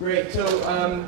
Great. So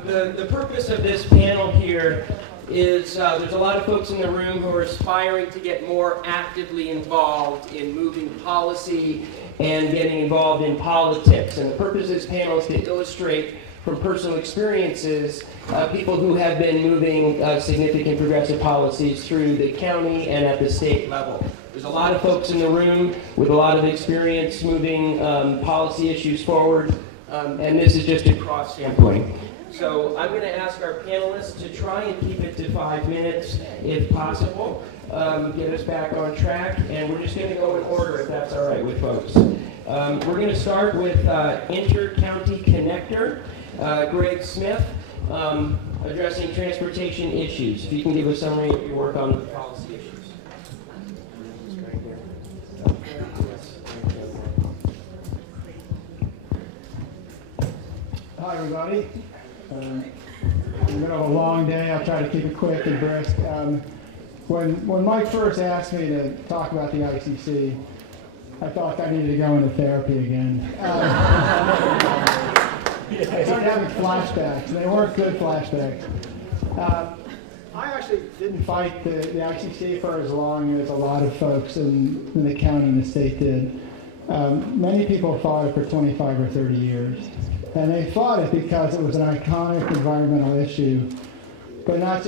the purpose of this panel here is there's a lot of folks in the room who are aspiring to get more actively involved in moving policy and getting involved in politics. And the purpose of this panel is to illustrate from personal experiences people who have been moving significant progressive policies through the county and at the state level. There's a lot of folks in the room with a lot of experience moving policy issues forward. And this is just a cross-sampling. So I'm going to ask our panelists to try and keep it to 5 minutes if possible, get us back on track, and we're just going to go in order if that's all right with folks. We're going to start with Inter-County Connector, Greg Smith, addressing transportation issues. If you can give a summary of your work on policy issues. Hi, everybody. We're going to have a long day. I'll try to keep it quick and brisk. When Mike first asked me to talk about the ICC, I thought I needed to go into therapy again. I started having flashbacks, and they weren't good flashbacks. I actually didn't fight the ICC for as long as a lot of folks in the county and the state did. Many people fought it for 25 or 30 years. And they fought it because it was an iconic environmental issue. But that's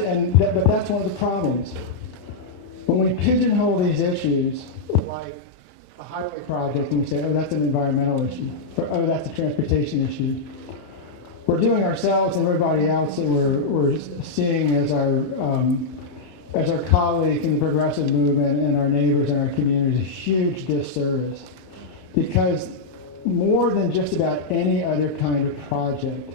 one of the problems. When we pigeonhole these issues, like a highway project, and we say, oh, that's an environmental issue, or oh, that's a transportation issue, we're doing ourselves and everybody else that we're seeing as our colleagues in the progressive movement and our neighbors and our communities a huge disservice. Because more than just about any other kind of project,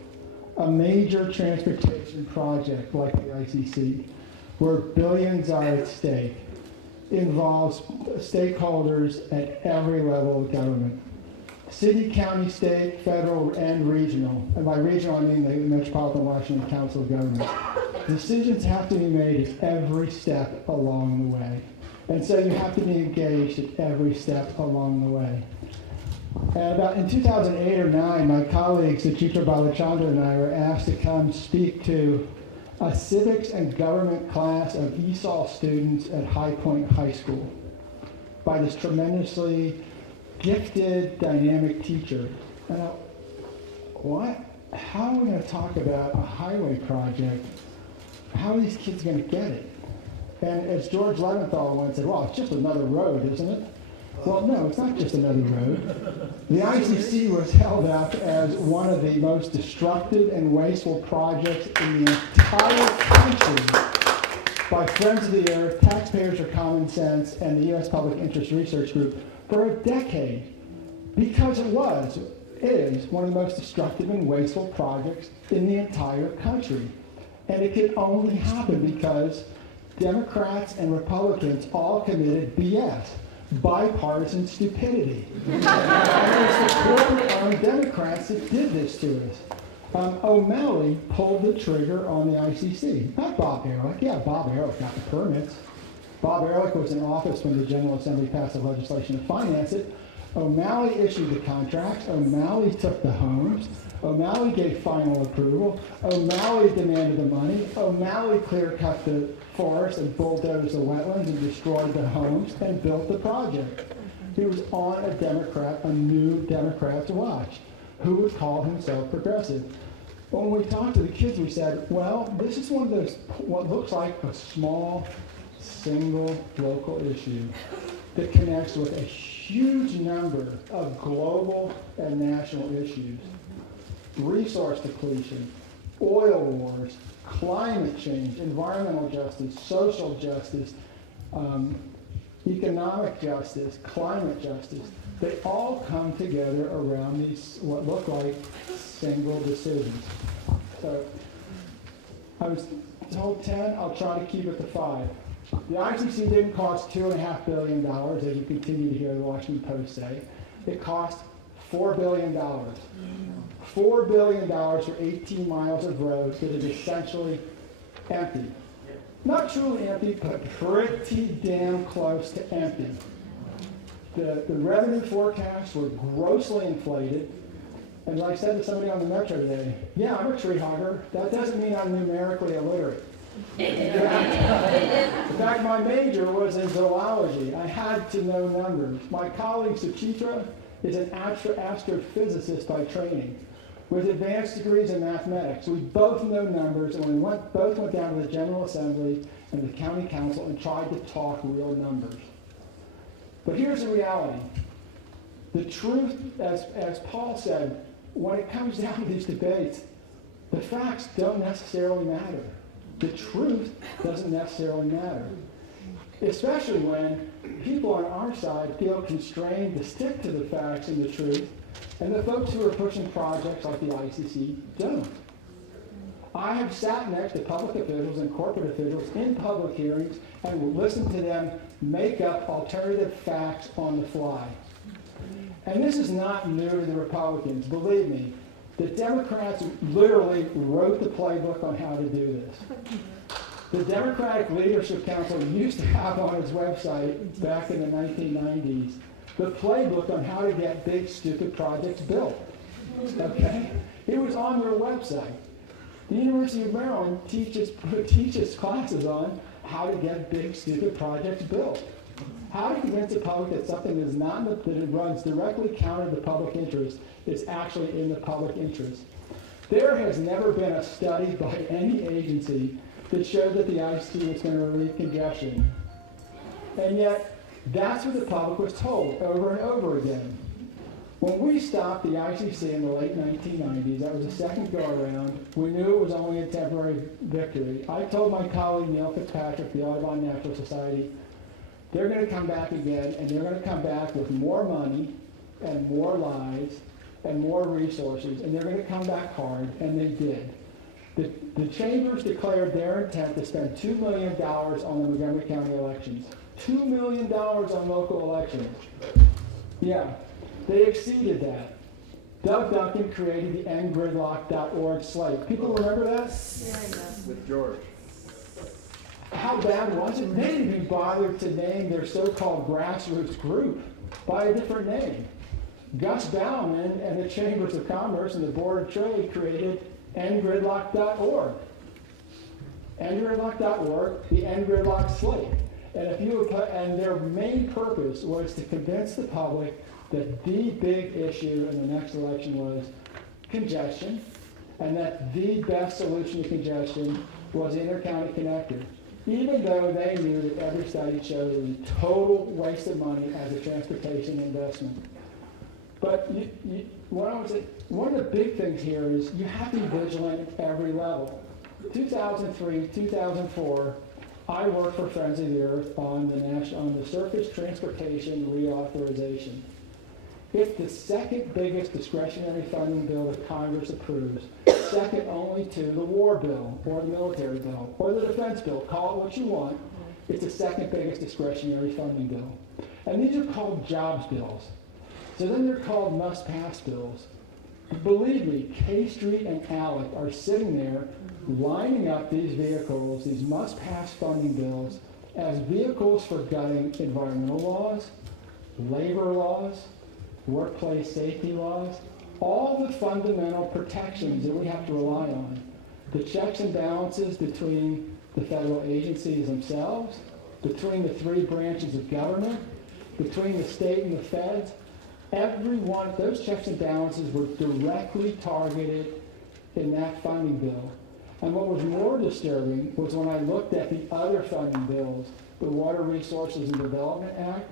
a major transportation project like the ICC, where billions are at stake, involves stakeholders at every level of government. City, county, state, federal, and regional. And by regional, I mean the Metropolitan Washington Council of Governments. Decisions have to be made at every step along the way. And so you have to be engaged at every step along the way. And in 2008 or 9, my colleague Suchitra Balachandran and I were asked to come speak to a civics and government class of ESOL students at High Point High School by this tremendously gifted, dynamic teacher. And how are we going to talk about a highway project? How are these kids going to get it? And as George Leventhal once said, well, it's just another road, isn't it? Well, no, it's not just another road. The ICC was held up as one of the most destructive and wasteful projects in the entire country by Friends of the Earth, Taxpayers for Common Sense, and the U.S. Public Interest Research Group for a decade, because it is one of the most destructive and wasteful projects in the entire country. And it could only happen because Democrats and Republicans all committed BS. Bipartisan stupidity. And it was the corporate-owned Democrats that did this to us. O'Malley pulled the trigger on the ICC. Not Bob Ehrlich. Yeah, Bob Ehrlich got the permits. Bob Ehrlich was in office when the General Assembly passed the legislation to finance it. O'Malley issued the contracts. O'Malley took the homes. O'Malley gave final approval. O'Malley demanded the money. O'Malley clear-cut the forest and bulldozed the wetlands and destroyed the homes and built the project. He was on a new Democrat's watch, who would call himself progressive. When we talked to the kids, we said, well, this is one of those, what looks like a small, single local issue that connects with a huge number of global and national issues. Resource depletion, oil wars, climate change, environmental justice, social justice, economic justice, climate justice. They all come together around these, what look like single decisions. So I was told 10, I'll try to keep it to 5. The ICC didn't cost $2.5 billion, as you continue to hear the Washington Post say. It cost $4 billion. $4 billion for 18 miles of roads that is essentially empty. Not truly empty, but pretty damn close to empty. The revenue forecasts were grossly inflated. And like I said to somebody on the metro today, yeah, I'm a tree hugger. That doesn't mean I'm numerically illiterate. In fact, my major was in zoology. I had to know numbers. My colleague Suchitra is an astrophysicist by training with advanced degrees in mathematics. We both know numbers, and we both went down to the General Assembly and the County Council and tried to talk real numbers. But here's the reality. The truth, as Paul said, when it comes down to these debates, the facts don't necessarily matter. The truth doesn't necessarily matter. Especially when people on our side feel constrained to stick to the facts and the truth, and the folks who are pushing projects like the ICC don't. I have sat next to public officials and corporate officials in public hearings and will listen to them make up alternative facts on the fly. And this is not new to the Republicans. Believe me, the Democrats literally wrote the playbook on how to do this. The Democratic Leadership Council used to have on its website back in the 1990s the playbook on how to get big, stupid projects built. Okay? It was on their website. The University of Maryland teaches classes on how to get big, stupid projects built. How to convince the public that something is not that it runs directly counter to public interest is actually in the public interest. There has never been a study by any agency that showed that the ICC was going to relieve congestion. And yet, that's what the public was told over and over again. When we stopped the ICC in the late 1990s, that was the second go-around, we knew it was only a temporary victory. I told my colleague Neil Fitzpatrick, the Audubon Natural Society, they're going to come back again, and they're going to come back with more money and more lives and more resources, and they're going to come back hard, and they did. The chambers declared their intent to spend $2 million on the Montgomery County elections. $2 million on local elections. Yeah, they exceeded that. Doug Duncan created the endgridlock.org slate. People remember that? Yeah, I know. With George. How bad was it? They didn't even bother to name their so-called grassroots group by a different name. Gus Bauman and the Chambers of Commerce and the Board of Trade created endgridlock.org. Endgridlock.org, the endgridlock slate. And and their main purpose was to convince the public that the big issue in the next election was congestion, and that the best solution to congestion was the inter-county connector, even though they knew that every study showed it was a total waste of money as a transportation investment. But one of the big things here is you have to be vigilant at every level. 2003, 2004, I worked for Friends of the Earth on the Surface Transportation Reauthorization. It's the second biggest discretionary funding bill that Congress approves, second only to the war bill, or the military bill, or the defense bill. Call it what you want. It's the second biggest discretionary funding bill. And these are called jobs bills. So then they're called must-pass bills. Believe me, K Street and ALEC are sitting there lining up these vehicles, these must-pass funding bills, as vehicles for gutting environmental laws, labor laws, workplace safety laws, all the fundamental protections that we have to rely on. The checks and balances between the federal agencies themselves, between the three branches of government, between the state and the feds. Every one of those checks and balances were directly targeted in that funding bill. And what was more disturbing was when I looked at the other funding bills, the Water Resources and Development Act,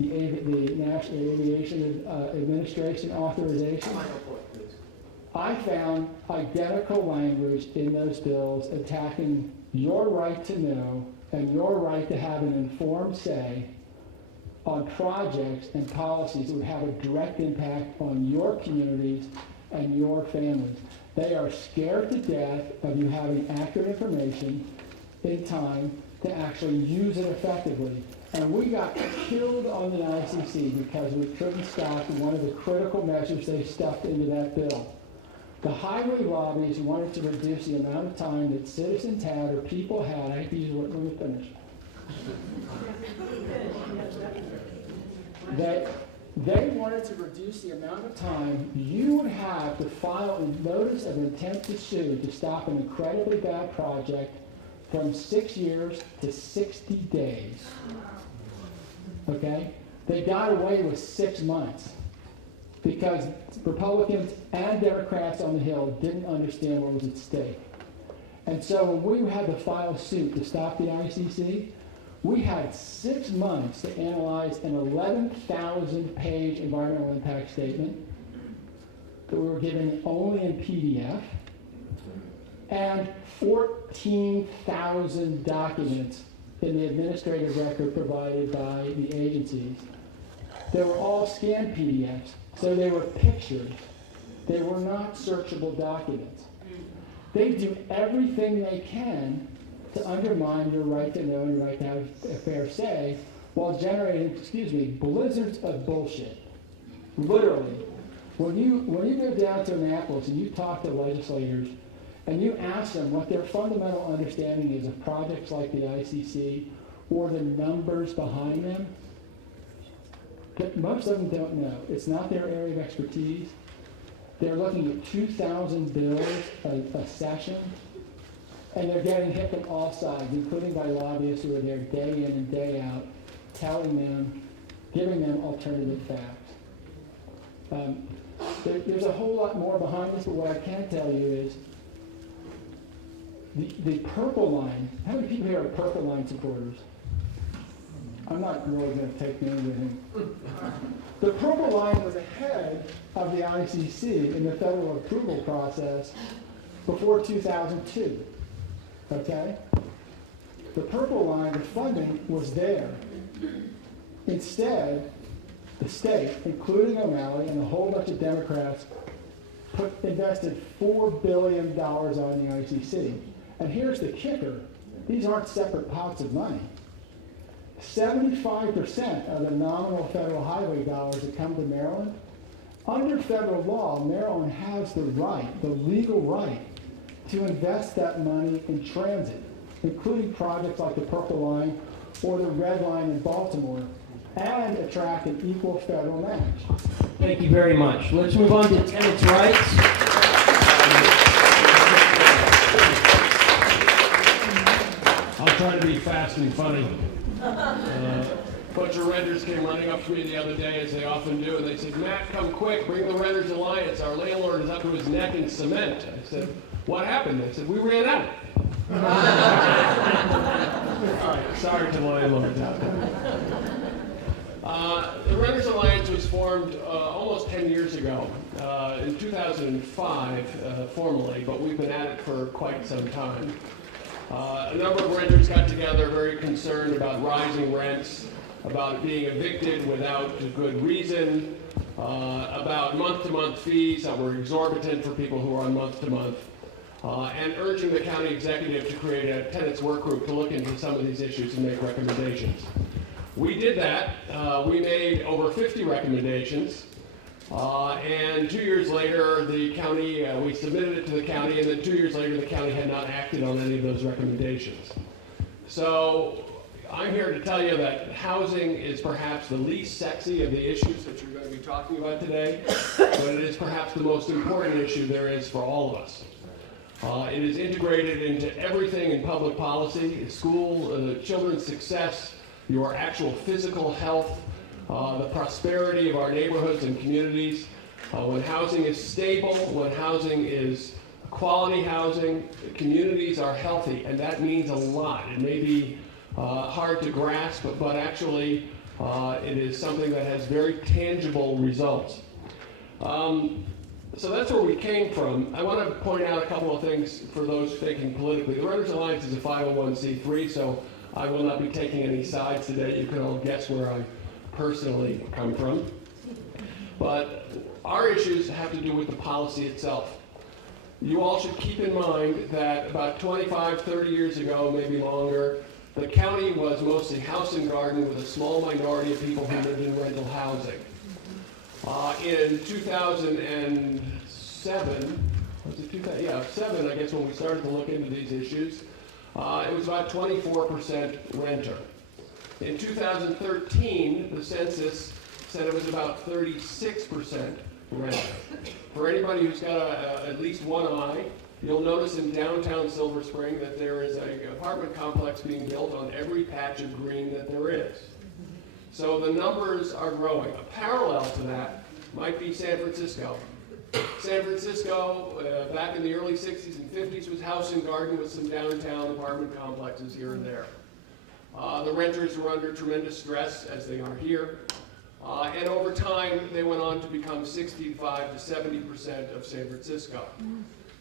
the National Aviation Administration Authorization. I found identical language in those bills attacking your right to know and your right to have an informed say on projects and policies that would have a direct impact on your communities and your families. They are scared to death of you having accurate information in time to actually use it effectively. And we got killed on the ICC because we couldn't stop one of the critical measures they stuffed into that bill. The highway lobbies wanted to reduce the amount of time that citizens had or people had. I hate to use the word, let me finish. They wanted to reduce the amount of time you would have to file a notice of intent to sue to stop an incredibly bad project from 6 years to 60 days. Okay? They got away with 6 months because Republicans and Democrats on the Hill didn't understand what was at stake. And so when we had to file suit to stop the ICC, we had 6 months to analyze an 11,000-page environmental impact statement that we were given only in PDF, and 14,000 documents in the administrative record provided by the agencies. They were all scanned PDFs, so they were pictured. They were not searchable documents. They do everything they can to undermine your right to know and your right to have a fair say while generating, blizzards of bullshit. Literally. When you go down to Annapolis and you talk to legislators and you ask them what their fundamental understanding is of projects like the ICC or the numbers behind them, most of them don't know. It's not their area of expertise. They're looking at 2,000 bills a session. And they're getting hit from all sides, including by lobbyists who are there day in and day out, telling them, giving them alternative facts. There's a whole lot more behind this, but what I can tell you is the purple line. How many people here are purple line supporters? I'm not really going to take names with him. The purple line was ahead of the ICC in the federal approval process before 2002. Okay? The purple line, the funding, was there. Instead, the state, including O'Malley and a whole bunch of Democrats, invested $4 billion on the ICC. And here's the kicker. These aren't separate pots of money. 75% of the nominal federal highway dollars that come to Maryland, under federal law, Maryland has the right, the legal right, to invest that money in transit, including projects like the Purple Line or the Red Line in Baltimore, and attract an equal federal match. Thank you very much. Let's move on to tenants' rights. I'll try to be fast and funny. A bunch of renters came running up to me the other day, as they often do, and they said, "Matt, come quick, bring the Renters Alliance. Our landlord is up to his neck in cement." I said, "What happened?" They said, "We ran out." All right, sorry to the landlords out there. The Renters Alliance was formed almost 10 years ago, in 2005 formally, but we've been at it for quite some time. A number of renters got together very concerned about rising rents, about being evicted without a good reason, about month-to-month fees that were exorbitant for people who are on month-to-month, and urging the county executive to create a tenants work group to look into some of these issues and make recommendations. We did that. We made over 50 recommendations. And 2 years later, the county, we submitted it to the county, and then 2 years later, the county had not acted on any of those recommendations. So I'm here to tell you that housing is perhaps the least sexy of the issues that you're going to be talking about today, but it is perhaps the most important issue there is for all of us. It is integrated into everything in public policy: school, children's success, your actual physical health, the prosperity of our neighborhoods and communities. When housing is stable, when housing is quality housing, communities are healthy, and that means a lot. It may be hard to grasp, but actually it is something that has very tangible results. So that's where we came from. I want to point out a couple of things for those thinking politically. The Renters Alliance is a 501c3, so I will not be taking any sides today. You can all guess where I personally come from. But our issues have to do with the policy itself. You all should keep in mind that about 25, 30 years ago, maybe longer, the county was mostly house and garden with a small minority of people who lived in rental housing. In 2007, was it 2000? Yeah, 7, I guess, when we started to look into these issues, it was about 24% renter. In 2013, the census said it was about 36% renter. For anybody who's got at least one eye, you'll notice in downtown Silver Spring that there is an apartment complex being built on every patch of green that there is. So the numbers are growing. A parallel to that might be San Francisco. San Francisco, back in the early 60s and 50s, was house and garden with some downtown apartment complexes here and there. The renters were under tremendous stress, as they are here. And over time, they went on to become 65 to 70% of San Francisco.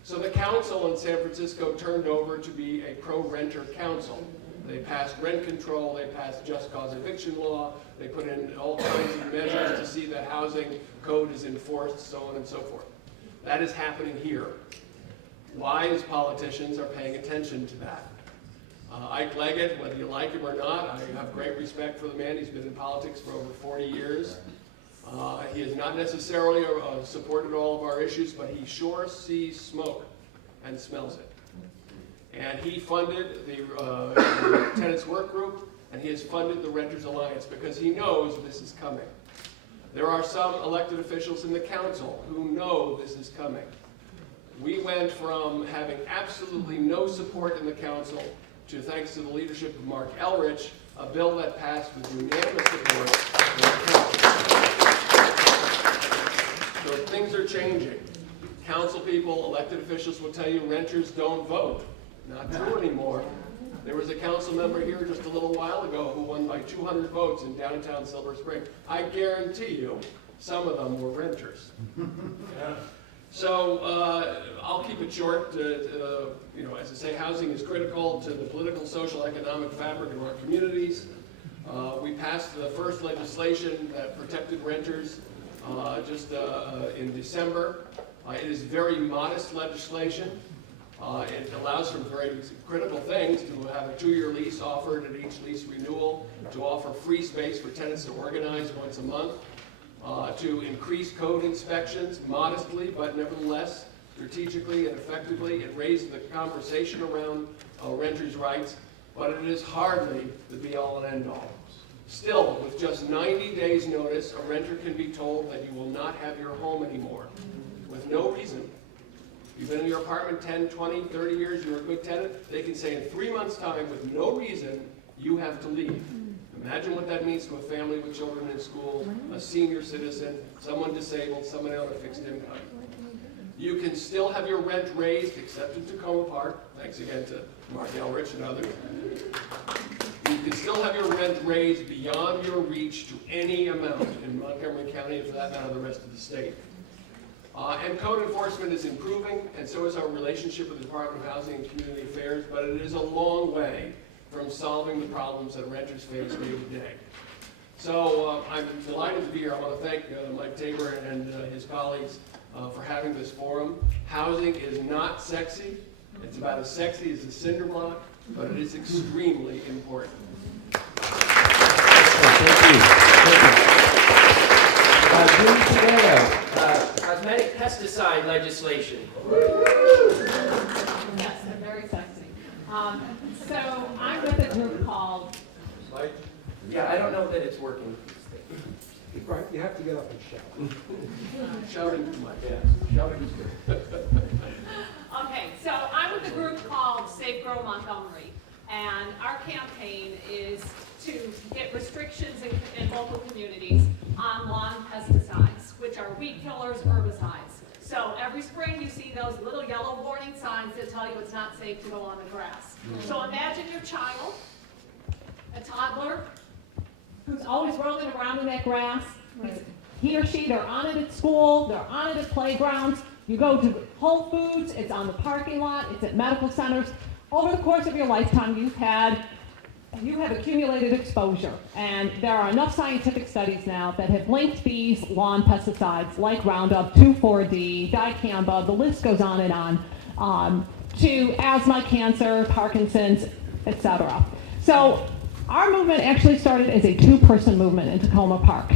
So the council in San Francisco turned over to be a pro-renter council. They passed rent control, they passed just cause eviction law, they put in all kinds of measures to see that housing code is enforced, so on and so forth. That is happening here. Wise politicians are paying attention to that. Ike Leggett, whether you like him or not, I have great respect for the man. He's been in politics for over 40 years. He has not necessarily supported all of our issues, but he sure sees smoke and smells it. And he funded the Tenants Work Group, and he has funded the Renters Alliance because he knows this is coming. There are some elected officials in the council who know this is coming. We went from having absolutely no support in the council to, thanks to the leadership of Mark Elrich, a bill that passed with unanimous support in the council. So things are changing. Council people, elected officials will tell you renters don't vote. Not true anymore. There was a council member here just a little while ago who won by 200 votes in downtown Silver Spring. I guarantee you, some of them were renters. Yeah. So I'll keep it short. As I say, housing is critical to the political, social, economic fabric of our communities. We passed the first legislation that protected renters just in December. It is very modest legislation. It allows for very critical things, to have a 2-year lease offered at each lease renewal, to offer free space for tenants to organize once a month, to increase code inspections modestly, but nevertheless, strategically and effectively. It raised the conversation around renters' rights, but it is hardly the be-all and end-all. Still, with just 90 days notice, a renter can be told that you will not have your home anymore, with no reason. You've been in your apartment 10, 20, 30 years, you're a good tenant, they can say in 3 months' time, with no reason, you have to leave. Imagine what that means to a family with children in school, a senior citizen, someone disabled, someone on a fixed income. You can still have your rent raised, except in Tacoma Park, thanks again to Mark Elrich and others. You can still have your rent raised beyond your reach to any amount in Montgomery County, and for that matter, the rest of the state. And code enforcement is improving, and so is our relationship with the Department of Housing and Community Affairs, but it is a long way from solving the problems that renters face day to day. So I'm delighted to be here. I want to thank Mike Tabor and his colleagues for having this forum. Housing is not sexy. It's about as sexy as a cinder block, but it is extremely important. Thank you. Cosmetic pesticide legislation. Yes, they're very sexy. So I'm with a group called... Yeah, I don't know that it's working. Right, you have to get up and shout. Shouting to my Shouting is good. Okay, so I'm with a group called Safe Grow Montgomery, and our campaign is to get restrictions in local communities on lawn pesticides, which are weed killers, herbicides. So every spring you see those little yellow warning signs that tell you it's not safe to go on the grass. So imagine your child, a toddler, who's always rolling around in that grass. He or she, they're on it at school, they're on it at playgrounds. You go to Whole Foods, it's on the parking lot, it's at medical centers. Over the course of your lifetime, you have accumulated exposure. And there are enough scientific studies now that have linked these lawn pesticides like Roundup, 2,4-D, dicamba, the list goes on and on, to asthma, cancer, Parkinson's, etc. So our movement actually started as a 2-person movement in Tacoma Park.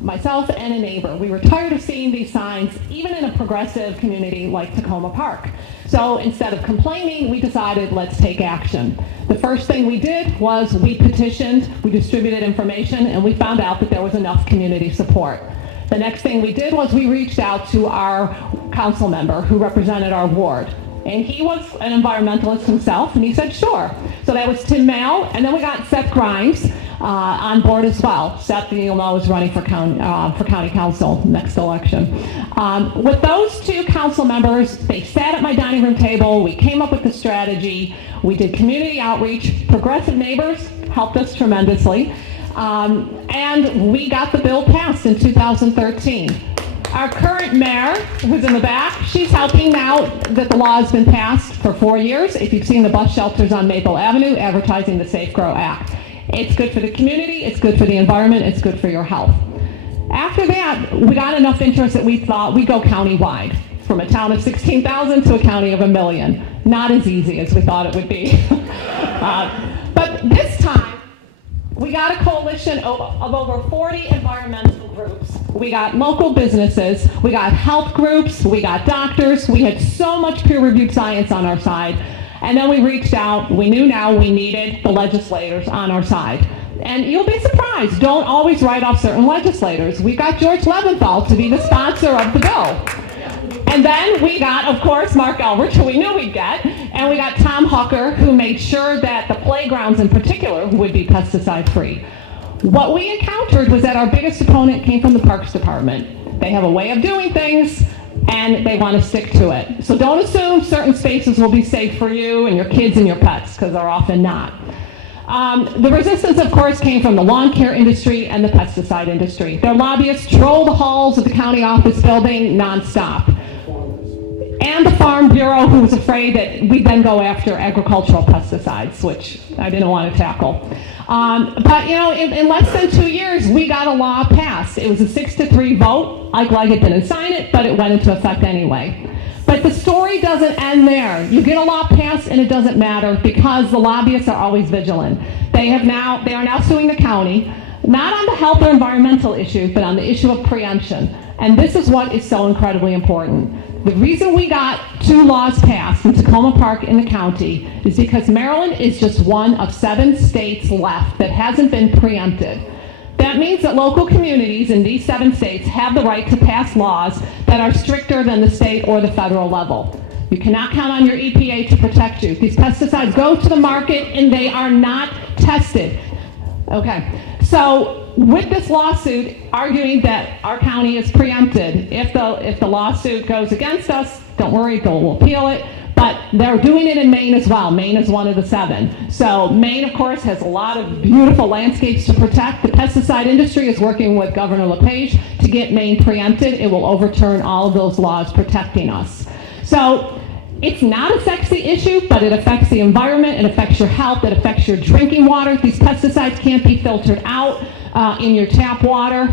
Myself and a neighbor. We were tired of seeing these signs, even in a progressive community like Tacoma Park. So instead of complaining, we decided, let's take action. The first thing we did was we petitioned, we distributed information, and we found out that there was enough community support. The next thing we did was we reached out to our council member who represented our ward. And he was an environmentalist himself, and he said, sure. So that was Tim Mayo, and then we got Seth Grimes on board as well. Seth, you'll know, is running for county council next election. With those two council members, they sat at my dining room table. We came up with the strategy. We did community outreach. Progressive Neighbors helped us tremendously. And we got the bill passed in 2013. Our current mayor, who's in the back, she's helping now that the law has been passed for 4 years. If you've seen the bus shelters on Maple Avenue advertising the Safe Grow Act. It's good for the community, it's good for the environment, it's good for your health. After that, we got enough interest that we thought we'd go county-wide, from a town of 16,000 to a county of 1 million. Not as easy as we thought it would be. But this time, we got a coalition of over 40 environmental groups. We got local businesses, we got health groups, we got doctors, we had so much peer-reviewed science on our side. And then we reached out, we knew now we needed the legislators on our side. And you'll be surprised, don't always write off certain legislators. We got George Leventhal to be the sponsor of the bill. And then we got, of course, Mark Elrich, who we knew we'd get, and we got Tom Hucker, who made sure that the playgrounds in particular would be pesticide-free. What we encountered was that our biggest opponent came from the Parks Department. They have a way of doing things, and they want to stick to it. So don't assume certain spaces will be safe for you and your kids and your pets, because they're often not. The resistance, of course, came from the lawn care industry and the pesticide industry. Their lobbyists troll the halls of the county office building nonstop. And the Farm Bureau, who was afraid that we'd then go after agricultural pesticides, which I didn't want to tackle. But, you know, in less than 2 years, we got a law passed. It was a 6-3 vote. Ike Leggett didn't sign it, but it went into effect anyway. But the story doesn't end there. You get a law passed and it doesn't matter because the lobbyists are always vigilant. They are now suing the county, not on the health or environmental issue, but on the issue of preemption. And this is what is so incredibly important. The reason we got 2 laws passed in Tacoma Park in the county is because Maryland is just one of 7 states left that hasn't been preempted. That means that local communities in these 7 states have the right to pass laws that are stricter than the state or the federal level. You cannot count on your EPA to protect you. These pesticides go to the market and they are not tested. Okay, so with this lawsuit arguing that our county is preempted, if the lawsuit goes against us, don't worry, we'll appeal it. But they're doing it in Maine as well. Maine is one of the 7. So Maine, of course, has a lot of beautiful landscapes to protect. The pesticide industry is working with Governor LePage to get Maine preempted. It will overturn all of those laws protecting us. So it's not a sexy issue, but it affects the environment, it affects your health, it affects your drinking water. These pesticides can't be filtered out in your tap water.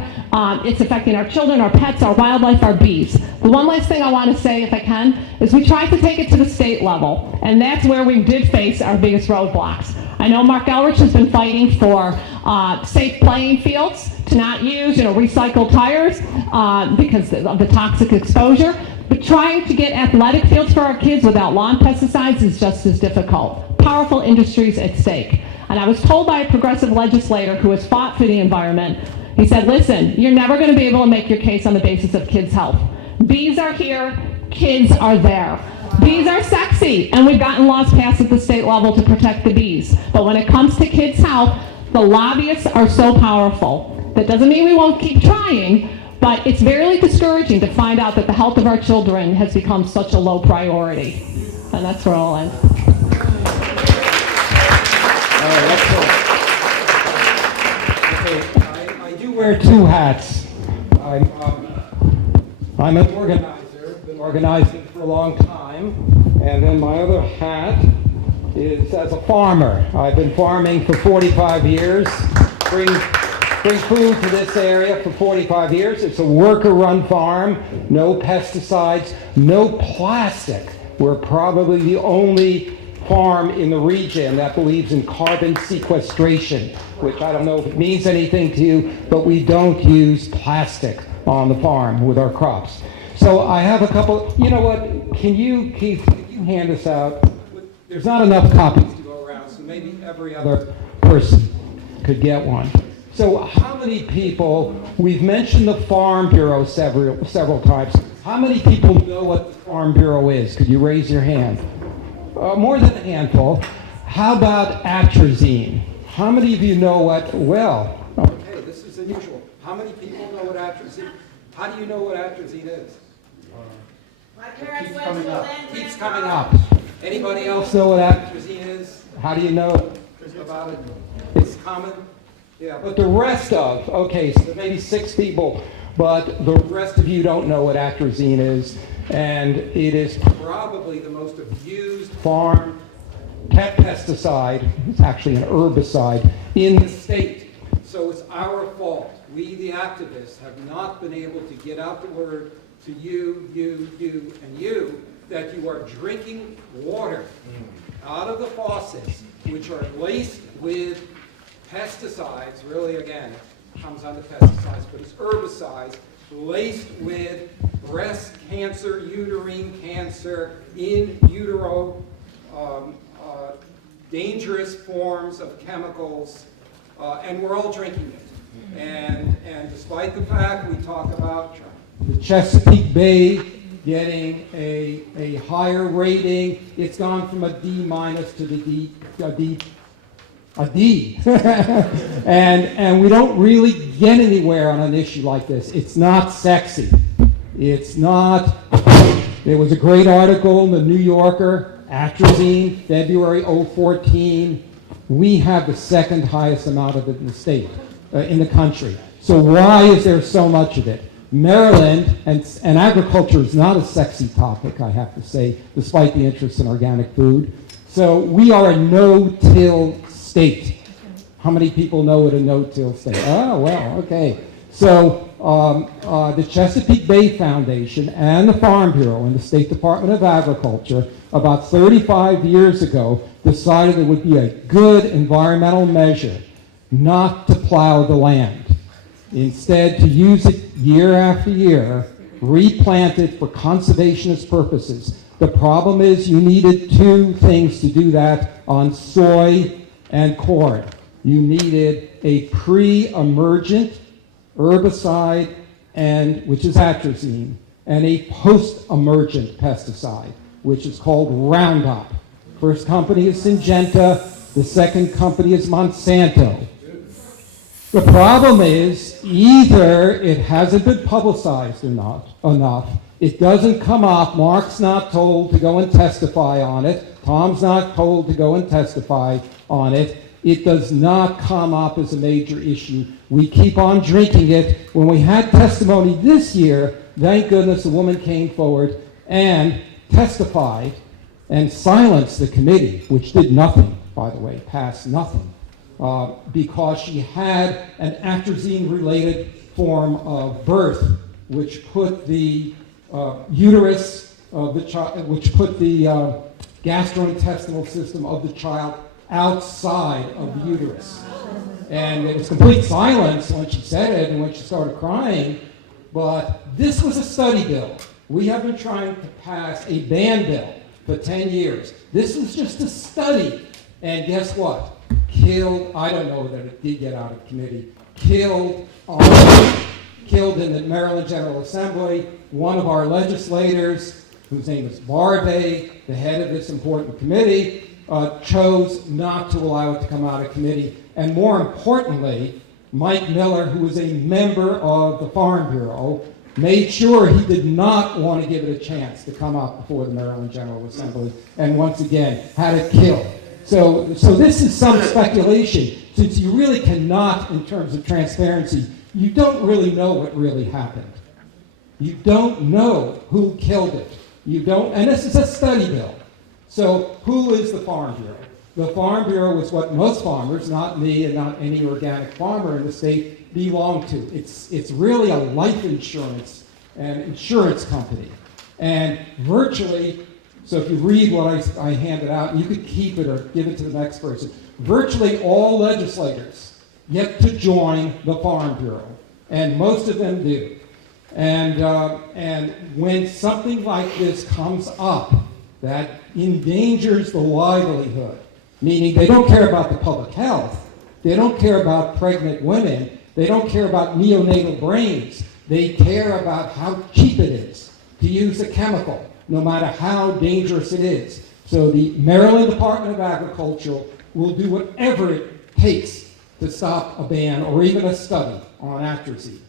It's affecting our children, our pets, our wildlife, our bees. The one last thing I want to say, if I can, is we tried to take it to the state level, and that's where we did face our biggest roadblocks. I know Mark Elrich has been fighting for safe playing fields, to not use recycled tires because of the toxic exposure, but trying to get athletic fields for our kids without lawn pesticides is just as difficult. Powerful industries at stake. And I was told by a progressive legislator who has fought for the environment, he said, listen, you're never going to be able to make your case on the basis of kids' health. Bees are here, kids are there. Bees are sexy, and we've gotten laws passed at the state level to protect the bees. But when it comes to kids' health, the lobbyists are so powerful. That doesn't mean we won't keep trying, but it's very discouraging to find out that the health of our children has become such a low priority. And that's where I'll end. I do wear 2 hats. I'm an organizer, been organizing for a long time, and then my other hat is as a farmer. I've been farming for 45 years, bring food to this area for 45 years. It's a worker-run farm, no pesticides, no plastic. We're probably the only farm in the region that believes in carbon sequestration, which I don't know if it means anything to you, but we don't use plastic on the farm with our crops. So I have a couple, you know what, can you, Keith, hand this out. There's not enough copies to go around, so maybe every other person could get one. So how many people, we've mentioned the Farm Bureau several times. How many people know what the Farm Bureau is? Could you raise your hand? More than a handful. How about atrazine? How many of you know what, well, okay, this is unusual. How many people know what atrazine, how do you know what atrazine is? My parents went to a land Keeps grant coming college. up. Anybody else know what atrazine is? How do you know about it? It's common? Yeah, but the rest of, okay, so maybe 6 people, but the rest of you don't know what atrazine is, and it is probably the most abused farm pet pesticide. It's actually an herbicide in the state. So it's our fault. We, the activists, have not been able to get out the word to you, and you, that you are drinking water out of the faucets, which are laced with pesticides. Really, again, it comes under pesticides, but it's herbicides laced with breast cancer, uterine cancer, in utero, dangerous forms of chemicals, and we're all drinking it. And despite the fact we talk about the Chesapeake Bay getting a higher rating, it's gone from a D minus to the a D. and we don't really get anywhere on an issue like this. It's not sexy. It's not. There was a great article in the New Yorker, atrazine, February 2014. We have the second highest amount of it in the state, in the country. So why is there so much of it? Maryland, and agriculture is not a sexy topic, I have to say, despite the interest in organic food. So we are a no-till state. How many people know what a no-till state? Oh, well, okay. So the Chesapeake Bay Foundation and the Farm Bureau and the State Department of Agriculture about 35 years ago decided it would be a good environmental measure not to plow the land. Instead, to use it year after year, replant it for conservationist purposes. The problem is you needed 2 things to do that on soy and corn. You needed a pre-emergent herbicide, which is atrazine, and a post-emergent pesticide, which is called Roundup. First company is Syngenta, the second company is Monsanto. The problem is either it hasn't been publicized enough, it doesn't come up, Mark's not told to go and testify on it, Tom's not told to go and testify on it, it does not come up as a major issue. We keep on drinking it. When we had testimony this year, thank goodness a woman came forward and testified and silenced the committee, which did nothing, by the way, passed nothing. Because she had an atrazine-related form of birth, which put the uterus of the child, which put the gastrointestinal system of the child outside of the uterus. And it was complete silence when she said it and when she started crying, but this was a study bill. We have been trying to pass a ban bill for 10 years. This was just a study, and guess what? Killed, I don't know that it did get out of committee, killed in the Maryland General Assembly, one of our legislators, whose name is Barbay, the head of this important committee, chose not to allow it to come out of committee. And more importantly, Mike Miller, who was a member of the Farm Bureau, made sure he did not want to give it a chance to come up before the Maryland General Assembly, and once again, had it killed. So this is some speculation, since you really cannot, in terms of transparency, you don't really know what really happened. You don't know who killed it. You don't, and this is a study bill. So who is the Farm Bureau? The Farm Bureau is what most farmers, not me and not any organic farmer in the state, belong to. It's really a life insurance and insurance company. And virtually, so if you read what I handed out, you could keep it or give it to the next person. Virtually all legislators get to join the Farm Bureau, and most of them do. And when something like this comes up, that endangers the livelihood, meaning they don't care about the public health, they don't care about pregnant women, they don't care about neonatal brains, they care about how cheap it is to use a chemical, no matter how dangerous it is. So the Maryland Department of Agriculture will do whatever it takes to stop a ban or even a study on atrazine.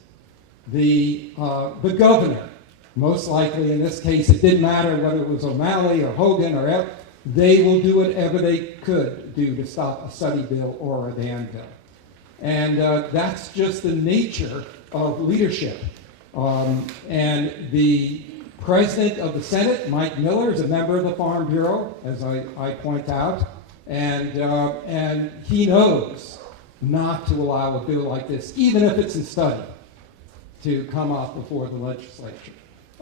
The governor, most likely in this case, it didn't matter whether it was O'Malley or Hogan or they will do whatever they could do to stop a study bill or a ban bill. And that's just the nature of leadership. And the president of the Senate, Mike Miller, is a member of the Farm Bureau, as I point out, and he knows not to allow a bill like this, even if it's in study, to come up before the legislature.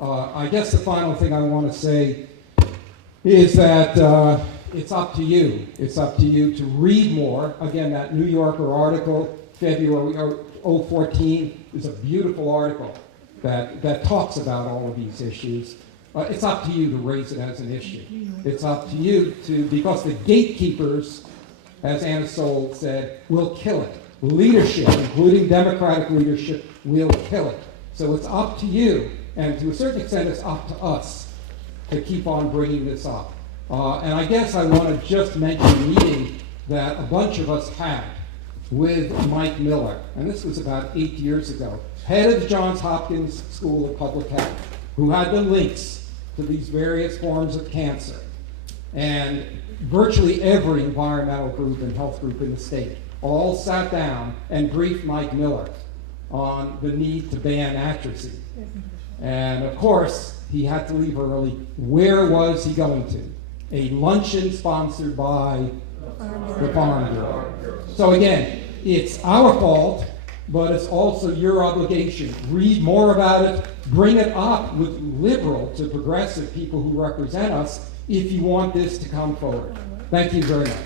I guess the final thing I want to say is that it's up to you. It's up to you to read more. Again, that New Yorker article, February 2014, is a beautiful article that talks about all of these issues. It's up to you to raise it as an issue. It's up to you because the gatekeepers, as Anna Soul said, will kill it. Leadership, including Democratic leadership, will kill it. So it's up to you, and to a certain extent, it's up to us to keep on bringing this up. And I guess I want to just mention a meeting that a bunch of us had with Mike Miller, and this was about 8 years ago, head of the Johns Hopkins School of Public Health, who had the links to these various forms of cancer, and virtually every environmental group and health group in the state all sat down and briefed Mike Miller on the need to ban atrazine. And of course, he had to leave early. Where was he going to? A luncheon sponsored by the Farm Bureau. So again, it's our fault, but it's also your obligation. Read more about it, bring it up with liberal to progressive people who represent us if you want this to come forward. Thank you very much.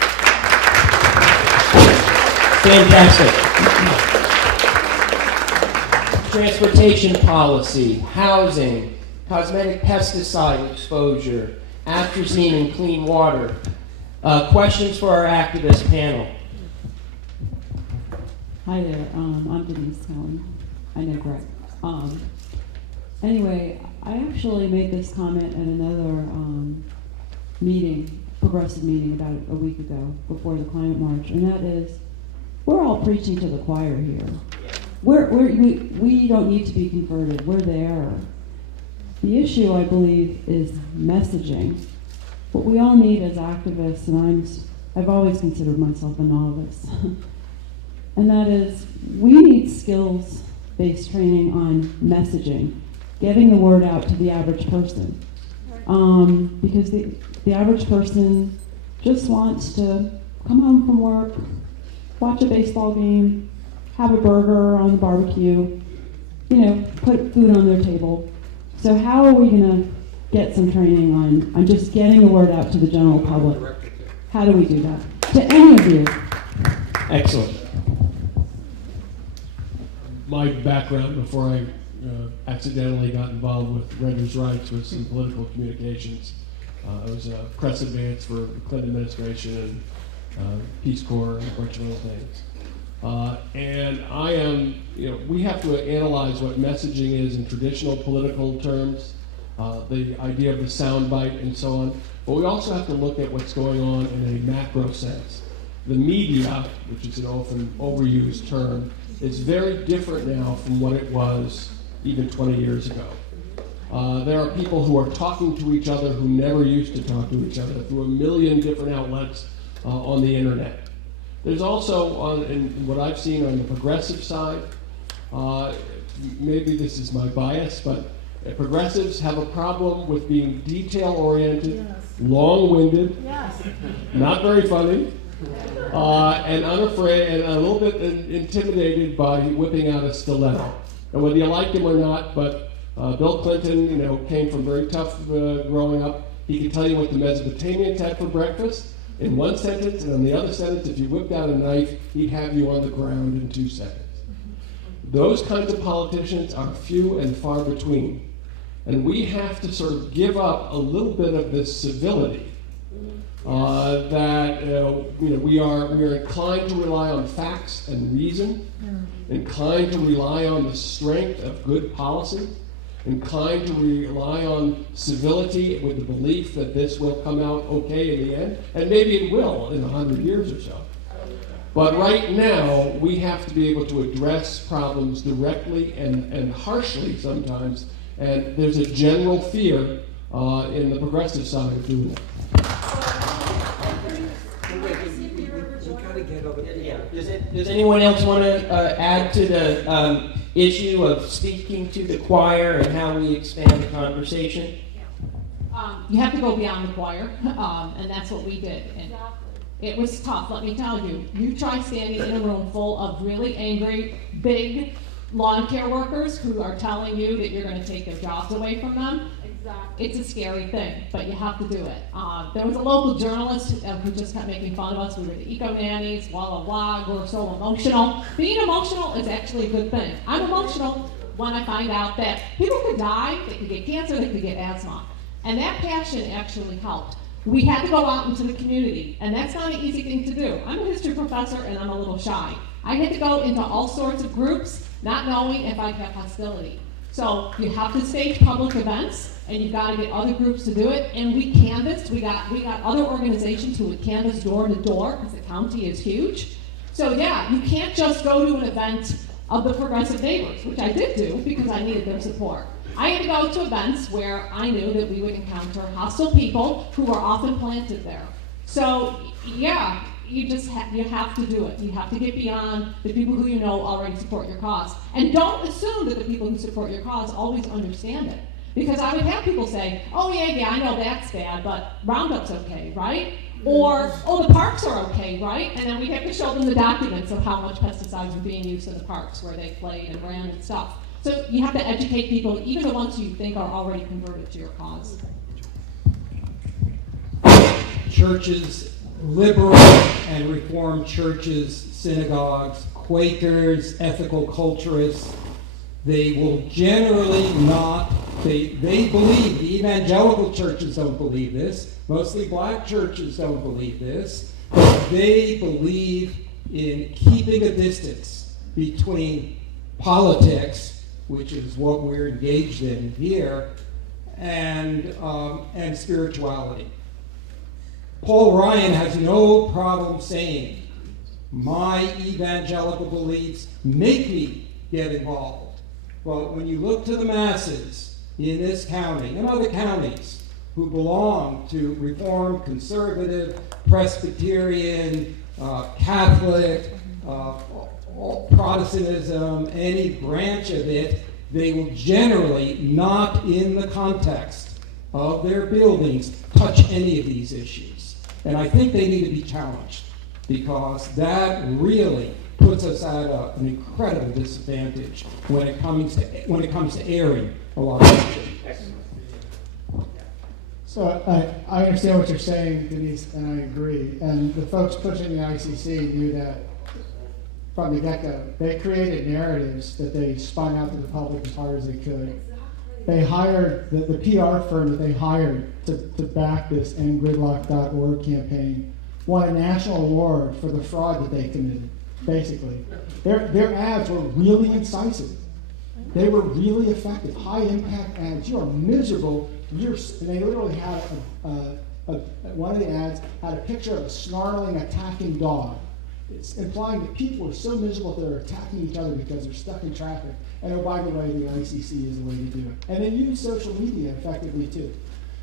Fantastic. Transportation policy, housing, cosmetic pesticide exposure, atrazine and clean water. Questions for our activist panel? Hi there, I'm Denise Cohen. I know Greg. Anyway, I actually made this comment at another meeting, progressive meeting about a week ago before the climate march, and that is, we're all preaching to the choir here. We don't need to be converted, we're there. The issue, I believe, is messaging. What we all need as activists, and I've always considered myself a novice, and that is, we need skills-based training on messaging, getting the word out to the average person. Because the average person just wants to come home from work, watch a baseball game, have a burger on the barbecue, put food on their table. So how are we gonna get some training on just getting the word out to the general public? How do we do that? To any of you. Excellent. My background before I accidentally got involved with Renters' Rights was in political communications. I was a press advance for the Clinton administration and Peace Corps and a bunch of other things. And I am, we have to analyze what messaging is in traditional political terms, the idea of the soundbite and so on. But we also have to look at what's going on in a macro sense. The media, which is an often overused term, is very different now from what it was even 20 years ago. There are people who are talking to each other who never used to talk to each other through a million different outlets on the internet. There's also, in what I've seen on the progressive side, maybe this is my bias, but progressives have a problem with being detail-oriented, long-winded, not very funny, and unafraid, and a little bit intimidated by whipping out a stiletto. And whether you like him or not, but Bill Clinton, came from very tough growing up. He could tell you what the Mesopotamians had for breakfast in one sentence, and in the other sentence, if you whipped out a knife, he'd have you on the ground in 2 seconds. Those kinds of politicians are few and far between. And we have to sort of give up a little bit of this civility that we are inclined to rely on facts and reason, inclined to rely on the strength of good policy, inclined to rely on civility with the belief that this will come out okay in the end, and maybe it will in 100 years or so. But right now, we have to be able to address problems directly and harshly sometimes, and there's a general fear in the progressive side of doing that. Yeah. Does anyone else want to add to the issue of speaking to the choir and how we expand the conversation? You have to go beyond the choir, and that's what we did. And it was tough, let me tell you. You try standing in a room full of really angry, big lawn care workers who are telling you that you're going to take their jobs away from them. Exactly. It's a scary thing, but you have to do it. There was a local journalist who just kept making fun of us. We were the eco-nannies, blah, blah, blah. We're so emotional. Being emotional is actually a good thing. I'm emotional when I find out that people could die, they could get cancer, they could get asthma. And that passion actually helped. We had to go out into the community, and that's not an easy thing to do. I'm a history professor, and I'm a little shy. I had to go into all sorts of groups, not knowing if I'd have hostility. So you have to stage public events, and you've got to get other groups to do it. And we canvassed. We got other organizations who would canvass door to door, because the county is huge. So yeah, you can't just go to an event of the Progressive Neighbors, which I did do because I needed their support. I had to go to events where I knew that we would encounter hostile people who were often planted there. So yeah, you have to do it. You have to get beyond the people who you know already support your cause. And don't assume that the people who support your cause always understand it. Because I would have people say, oh yeah, I know that's bad, but Roundup's okay, right? Or, oh, the parks are okay, right? And then we have to show them the documents of how much pesticides are being used in the parks where they played and ran and stuff. So you have to educate people, even the ones you think are already converted to your cause. Churches, liberal and reformed churches, synagogues, Quakers, ethical culturists, they will generally not, they believe, the evangelical churches don't believe this, mostly black churches don't believe this, but they believe in keeping a distance between politics, which is what we're engaged in here, and spirituality. Paul Ryan has no problem saying, my evangelical beliefs make me get involved. But when you look to the masses in this county and other counties who belong to Reformed, Conservative, Presbyterian, Catholic, Protestantism, any branch of it, they will generally not in the context of their buildings touch any of these issues. And I think they need to be challenged because that really puts us at an incredible disadvantage when it comes to airing a lot of issues. So I understand what you're saying, Denise, and I agree. And the folks pushing the ICC knew that from the get-go. They created narratives that they spun out to the public as hard as they could. They hired, the PR firm that they hired to back this EndGridlock.org campaign won a national award for the fraud that they committed, basically. Their ads were really incisive. They were really effective, high-impact ads. You are miserable. And they literally had one of the ads had a picture of a snarling, attacking dog. It's implying that people are so miserable that they're attacking each other because they're stuck in traffic. And oh, by the way, the ICC is the way to do it. And they use social media effectively too.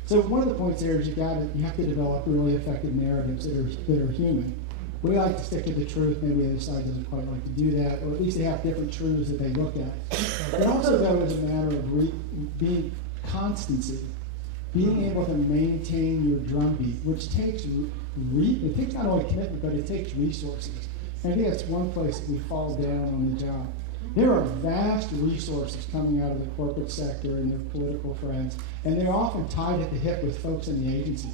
So one of the points there is you have to develop really effective narratives that are human. We like to stick to the truth. Maybe the other side doesn't quite like to do that, or at least they have different truths that they look at. It also, though, is a matter of being constancy, being able to maintain your drumbeat, which takes it takes not only commitment, but it takes resources. And I think that's one place that we fall down on the job. There are vast resources coming out of the corporate sector and their political friends, and they're often tied at the hip with folks in the agencies.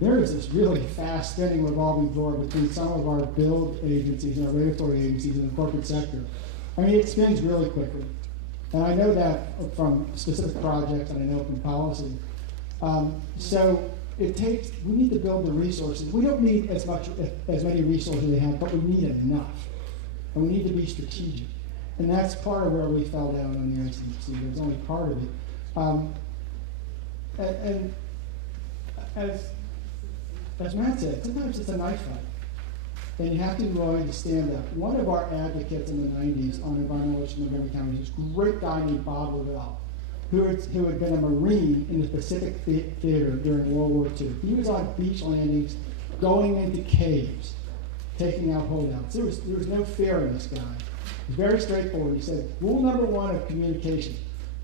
There is this really fast spinning revolving door between some of our build agencies and our regulatory agencies in the corporate sector. I mean, it spins really quickly. And I know that from specific projects, and I know from policy. So it takes, we need to build the resources. We don't need as many resources as they have, but we need enough. And we need to be strategic. And that's part of where we fell down on the ICC. It was only part of it. And as Matt said, sometimes it's a knife fight. And you have to be willing to stand up. One of our advocates in the 90s on environmental issues in Montgomery County was this great guy named Bob Lavelle, who had been a Marine in the Pacific Theater during World War II. He was on beach landings, going into caves, taking out holdouts. There was no fear in this guy. He was very straightforward. He said, rule number 1 of communication,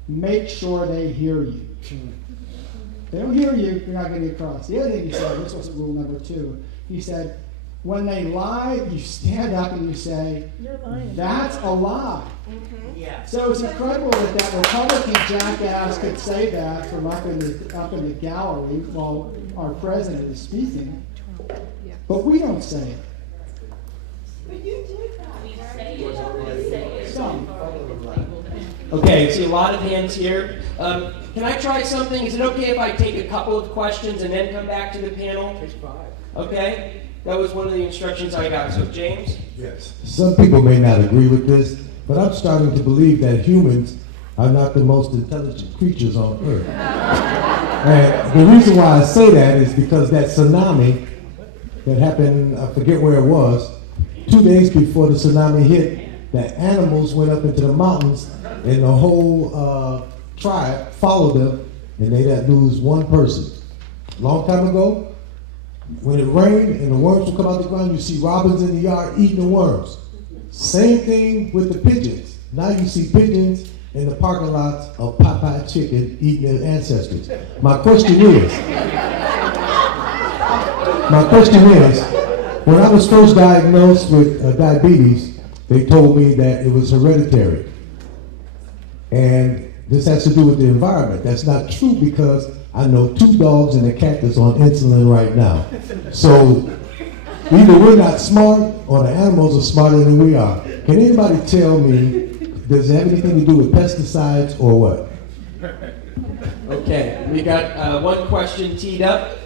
make sure they hear you. If they don't hear you, you're not getting across. The other thing he said, this wasn't rule number 2, he said, when they lie, you stand up and you say, you're lying. That's a lie. Mm-hmm. Yeah. So it's incredible that Republican jackass could say that from up in the gallery while our president is speaking, but we don't say it. But you did that. Some. Okay, I see a lot of hands here. Can I try something? Is it okay if I take a couple of questions and then come back to the panel? Take 5. Okay, that was one of the instructions I got. So James? Yes. Some people may not agree with this, but I'm starting to believe that humans are not the most intelligent creatures on Earth. And the reason why I say that is because that tsunami that happened, I forget where it was, 2 days before the tsunami hit, the animals went up into the mountains and the whole tribe followed them, and they didn't lose one person. A long time ago, when it rained and the worms would come out the ground, you see robins in the yard eating the worms. Same thing with the pigeons. Now you see pigeons in the parking lots of Popeye Chicken eating their ancestors. My question is, when I was first diagnosed with diabetes, they told me that it was hereditary. And this has to do with the environment. That's not true because I know 2 dogs and a cat that's on insulin right now. So either we're not smart or the animals are smarter than we are. Can anybody tell me, does it have anything to do with pesticides or what? Okay, we got one question teed up.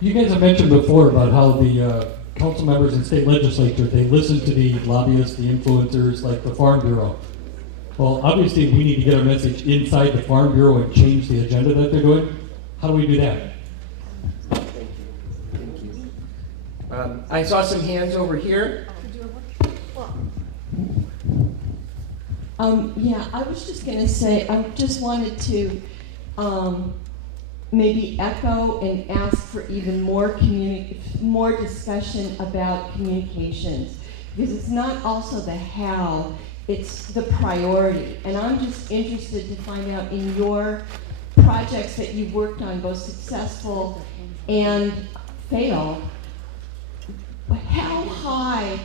You guys have mentioned before about how the council members and state legislature, they listen to the lobbyists, the influencers, like the Farm Bureau. Well, obviously, we need to get our message inside the Farm Bureau and change the agenda that they're doing. How do we do that? Thank you. I saw some hands over here. Yeah, I was just going to say, I just wanted to maybe echo and ask for even more discussion about communications, because it's not also the how, it's the priority. And I'm just interested to find out in your projects that you've worked on, both successful and failed, how high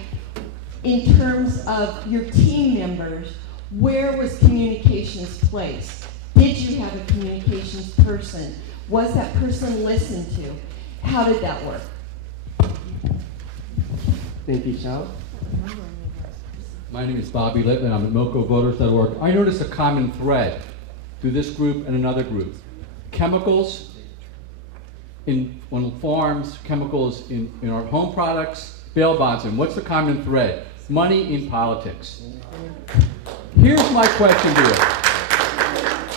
in terms of your team members, where was communications placed? Did you have a communications person? Was that person listened to? How did that work? Thank you, Sal. My name is Bobby Littman. I'm at MocoVoters.org. I noticed a common thread through this group and another group. Chemicals on farms, chemicals in our home products, bail bonds, and what's the common thread? Money in politics. Here's my question to you.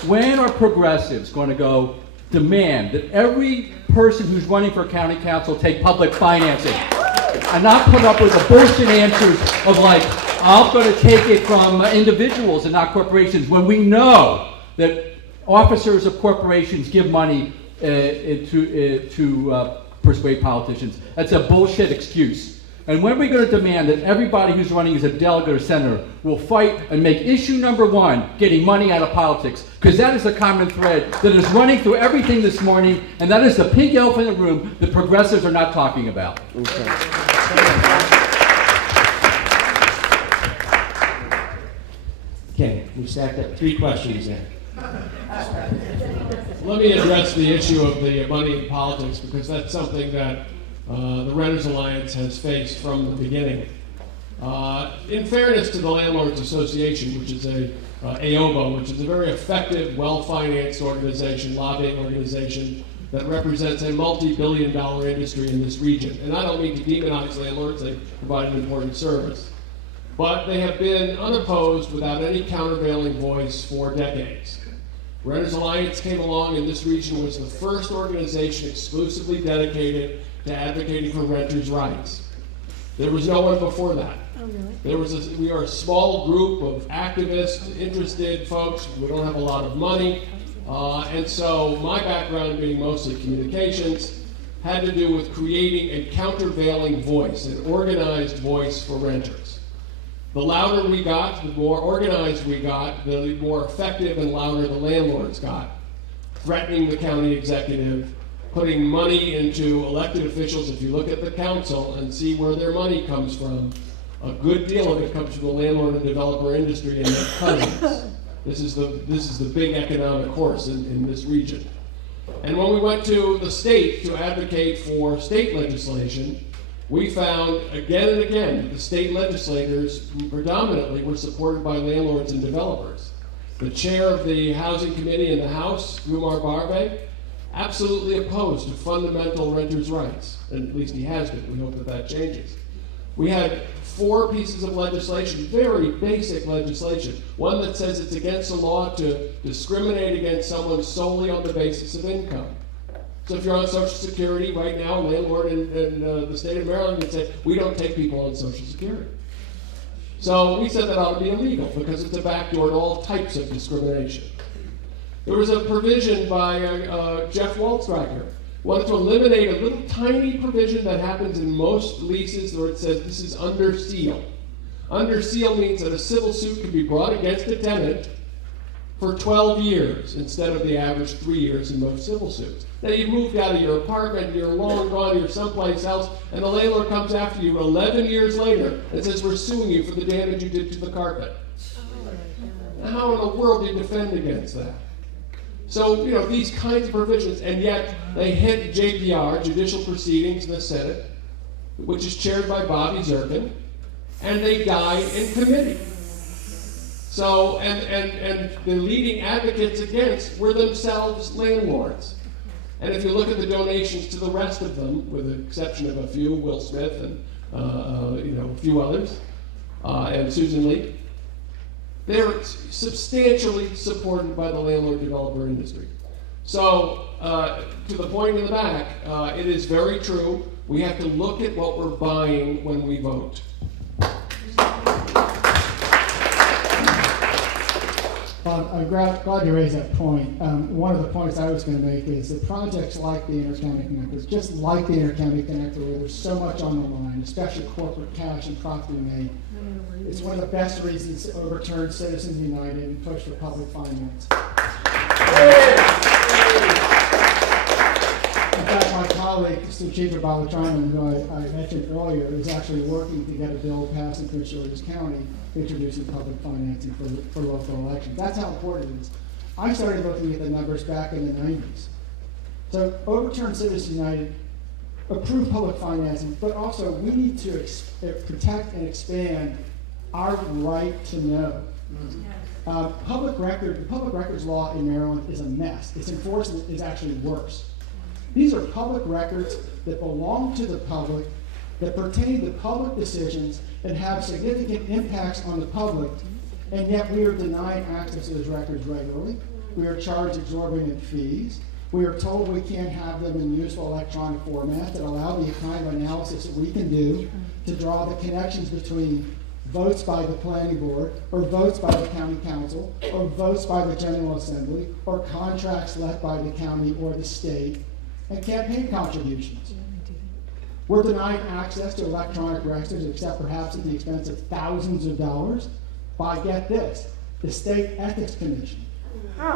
When are progressives going to go demand that every person who's running for county council take public financing and not put up with the bullshit answers of like, I'm going to take it from individuals and not corporations, when we know that officers of corporations give money to persuade politicians? That's a bullshit excuse. And when are we going to demand that everybody who's running as a delegate or senator will fight and make issue number 1 getting money out of politics? Because that is a common thread that is running through everything this morning, and that is the pink elephant in the room that progressives are not talking about. Okay. Okay, we stacked up 3 questions there. Let me address the issue of the money in politics, because that's something that the Renters Alliance has faced from the beginning. In fairness to the Landlords Association, which is AOBA, which is a very effective, well-financed organization, lobbying organization that represents a multi-billion-dollar industry in this region. And I don't mean to demonize landlords, they provide an important service. But they have been unopposed without any countervailing voice for decades. Renters Alliance came along, and this region was the first organization exclusively dedicated to advocating for renters' rights. There was no one before that. Oh, really? We are a small group of activists, interested folks. We don't have a lot of money. And so my background being mostly communications had to do with creating a countervailing voice, an organized voice for renters. The louder we got, the more organized we got, the more effective and louder the landlords got, threatening the county executive, putting money into elected officials. If you look at the council and see where their money comes from, a good deal of it comes from the landlord and developer industry and their cuttings. This is the big economic horse in this region. And when we went to the state to advocate for state legislation, we found again and again that the state legislators predominantly were supported by landlords and developers. The chair of the Housing Committee in the House, Gumar Barve, absolutely opposed to fundamental renters' rights, and at least he has been. We hope that that changes. We had 4 pieces of legislation, very basic legislation. One that says it's against the law to discriminate against someone solely on the basis of income. So if you're on Social Security right now, a landlord in the state of Maryland can say, we don't take people on Social Security. So we said that ought to be illegal because it's a backdoor to all types of discrimination. There was a provision by Jeff Waltstreicher, wanted to eliminate a little tiny provision that happens in most leases where it says this is under seal. Under seal means that a civil suit can be brought against a tenant for 12 years instead of the average 3 years in most civil suits. Now you've moved out of your apartment, you're long gone, you're someplace else, and the landlord comes after you 11 years later and says, we're suing you for the damage you did to the carpet. Now, how in the world do you defend against that? So, these kinds of provisions, and yet they hit JPR, Judicial Proceedings in the Senate, which is chaired by Bobby Zirkin, and they die in committee. So, and the leading advocates against were themselves landlords. And if you look at the donations to the rest of them, with the exception of a few, Will Smith and a few others, and Susan Lee, they're substantially supported by the landlord-developer industry. So, to the point in the back, it is very true. We have to look at what we're buying when we vote. I'm glad you raised that point. One of the points I was going to make is that projects like the Intercounty Connectors, just like the Intercounty Connector, where there's so much on the line, especially corporate cash and profit made, it's one of the best reasons to overturn Citizens United and push for public finance. In fact, my colleague, Suchitra Balachanan, who I mentioned earlier, is actually working to get a bill passed in Prince George's County introducing public financing for local elections. That's how important it is. I started looking at the numbers back in the 90s. So overturn Citizens United, approve public financing, but also we need to protect and expand our right to know. The public records law in Maryland is a mess. Its enforcement is actually worse. These are public records that belong to the public, that pertain to public decisions and have significant impacts on the public, and yet we are denied access to those records regularly. We are charged exorbitant fees. We are told we can't have them in useful electronic format that allow the kind of analysis that we can do to draw the connections between votes by the planning board, or votes by the county council, or votes by the General Assembly, or contracts let by the county or the state, and campaign contributions. We're denied access to electronic records, except perhaps at the expense of thousands of dollars, by, get this, the State Ethics Commission.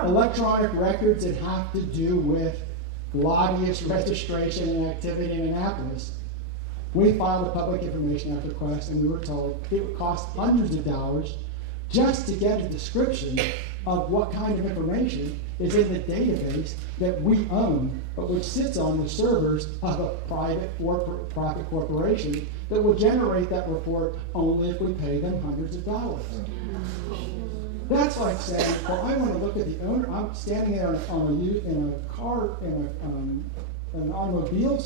Electronic records that have to do with lobbyist registration and activity in Annapolis. We filed a public information act request, and we were told it would cost hundreds of dollars just to get a description of what kind of information is in the database that we own, but which sits on the servers of a private for-profit corporation that will generate that report only if we pay them hundreds of dollars. That's like saying, well, I want to look at the owner. I'm standing there in an automobile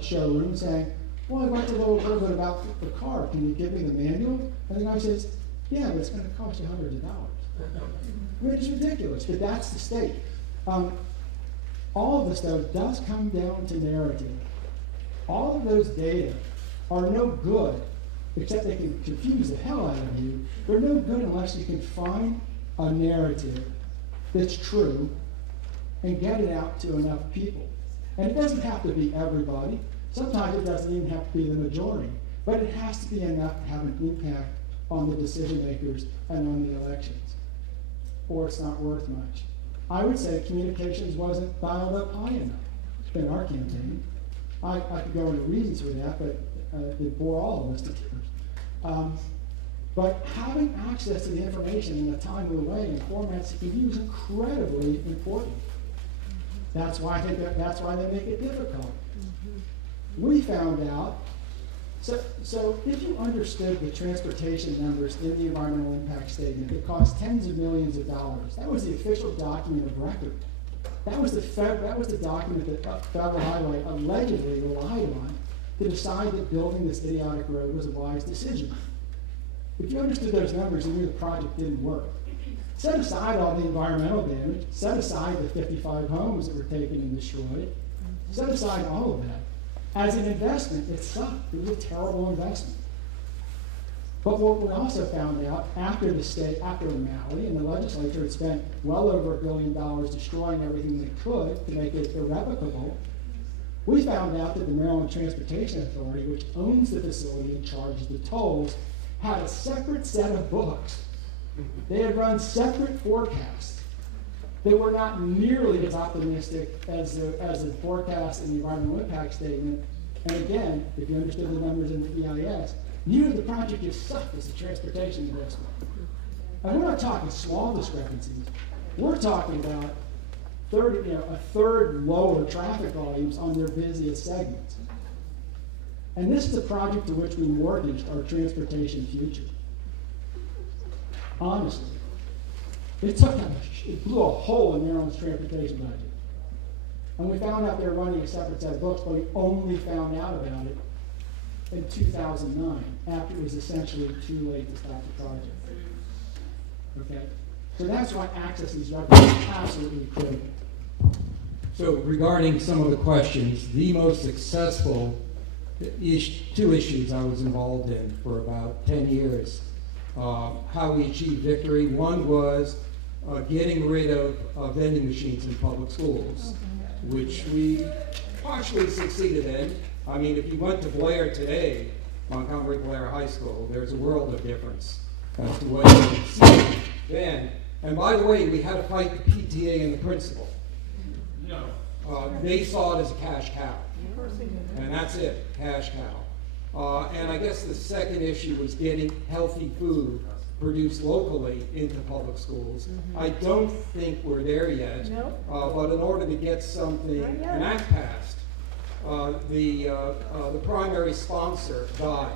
showroom saying, well, I'd like to know a little bit about the car. Can you give me the manual? And the guy says, yeah, but it's going to cost you hundreds of dollars. I mean, it's ridiculous, but that's the state. All of this, though, does come down to narrative. All of those data are no good, except they can confuse the hell out of you. They're no good unless you can find a narrative that's true and get it out to enough people. And it doesn't have to be everybody. Sometimes it doesn't even have to be the majority. But it has to be enough to have an impact on the decision makers and on the elections, or it's not worth much. I would say communications wasn't dialed up high enough in our campaign. I could go into reasons for that, but it bore all of us to tears. But having access to the information in a timely way in formats you can use is incredibly important. That's why they make it difficult. We found out. So if you understood the transportation numbers in the environmental impact statement, it cost tens of millions of dollars. That was the official document of record. That was the document that Federal Highway allegedly relied on to decide that building this idiotic road was a wise decision. If you understood those numbers, you knew the project didn't work. Set aside all the environmental damage, set aside the 55 homes that were taken and destroyed, set aside all of that. As an investment, it sucked. It was a terrible investment. But what we also found out after Maui and the legislature had spent well over $1 billion destroying everything they could to make it irrevocable, we found out that the Maryland Transportation Authority, which owns the facility and charges the tolls, had a separate set of books. They had run separate forecasts. They were not nearly as optimistic as the forecast in the environmental impact statement. And again, if you understood the numbers in the EIS, you knew the project just sucked as a transportation investment. And we're not talking small discrepancies. We're talking about a third lower traffic volumes on their busiest segments. And this is a project to which we mortgaged our transportation future. Honestly. It blew a hole in Maryland's transportation budget. And we found out they were running a separate set of books, but we only found out about it in 2009, after it was essentially too late to stop the project. Okay? So that's why access to these records is absolutely critical. So regarding some of the questions, the most successful two issues I was involved in for about 10 years, how we achieved victory. One was getting rid of vending machines in public schools, which we partially succeeded in. I mean, if you went to Blair today, Montgomery Blair High School, there's a world of difference as to what you could see then. And by the way, we had to fight the PTA and the principal. No. They saw it as a cash cow. And that's it, cash cow. And I guess the second issue was getting healthy food produced locally into public schools. I don't think we're there yet. But in order to get an act passed, the primary sponsor died.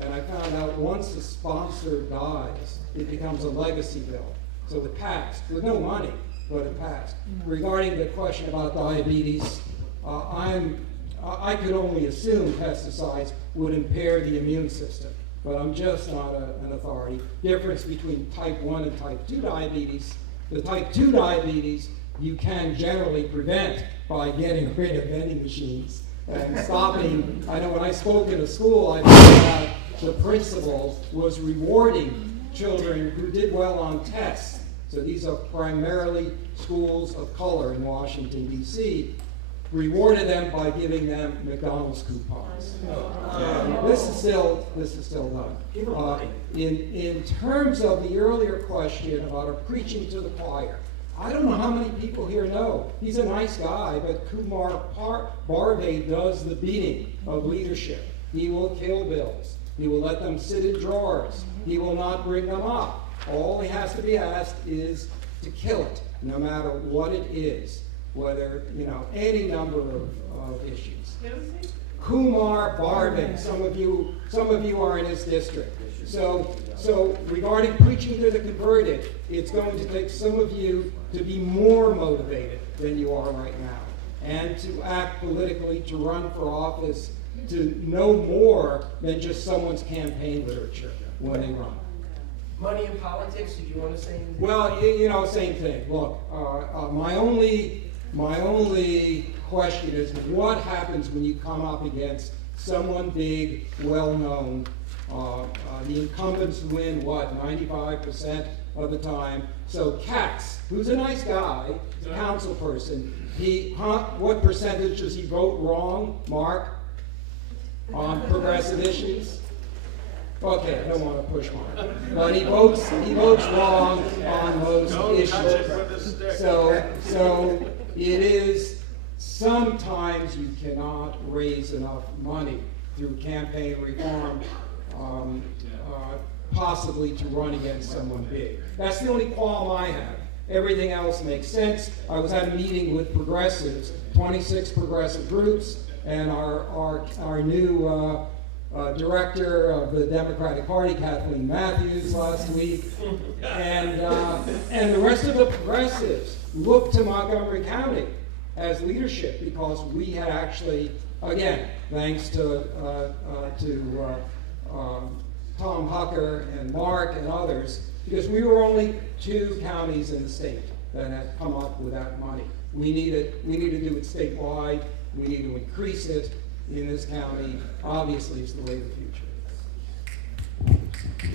And I found out once the sponsor dies, it becomes a legacy bill. So it passed with no money, but it passed. Regarding the question about diabetes, I could only assume pesticides would impair the immune system, but I'm just not an authority. Difference between type 1 and type 2 diabetes. The type 2 diabetes you can generally prevent by getting rid of vending machines and stopping. I know when I spoke in a school, I found out the principal was rewarding children who did well on tests. So these are primarily schools of color in Washington, D.C., rewarded them by giving them McDonald's coupons. This is still done. In terms of the earlier question about our preaching to the choir, I don't know how many people here know. He's a nice guy, but Kumar Bharve does the beating of leadership. He will kill bills. He will let them sit in drawers. He will not bring them up. All he has to be asked is to kill it, no matter what it is, whether, any number of issues. Kumar Bardhan, some of you are in his district. So regarding preaching to the converted, it's going to take some of you to be more motivated than you are right now, and to act politically, to run for office, to know more than just someone's campaign literature when they run. Money in politics, did you want to say anything? Well, same thing. Look, my only question is, what happens when you come up against someone big, well-known? The incumbents win, 95% of the time. So Katz, who's a nice guy, council person, what percentage does he vote wrong, Mark, on progressive issues? Okay, I don't want to push Mark, but he votes wrong on most issues. So it is, sometimes you cannot raise enough money through campaign reform, possibly to run against someone big. That's the only qualm I have. Everything else makes sense. I was at a meeting with progressives, 26 progressive groups, and our new director of the Democratic Party, Kathleen Matthews, last week, and the rest of the progressives looked to Montgomery County as leadership, because we had actually, again, thanks to Tom Hucker and Mark and others, because we were only 2 counties in the state that had come up with that money. We need to do it statewide. We need to increase it in this county. Obviously, it's the way of the future.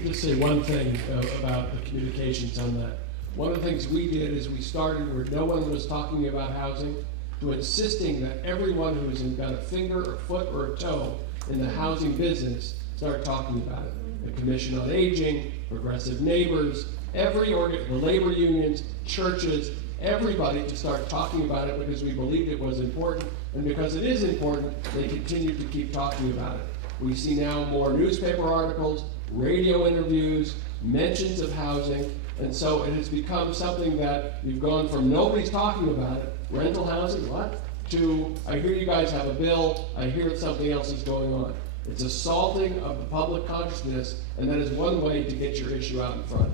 Just say one thing about the communications on that. One of the things we did is we started where no one was talking about housing, to insisting that everyone who's got a finger or foot or a toe in the housing business start talking about it. The Commission on Aging, Progressive Neighbors, the labor unions, churches, everybody to start talking about it, because we believed it was important, and because it is important, they continue to keep talking about it. We see now more newspaper articles, radio interviews, mentions of housing, and so it has become something that you've gone from nobody's talking about it, rental housing, what? To, I hear you guys have a bill, I hear something else is going on. It's assaulting of the public consciousness, and that is one way to get your issue out in front.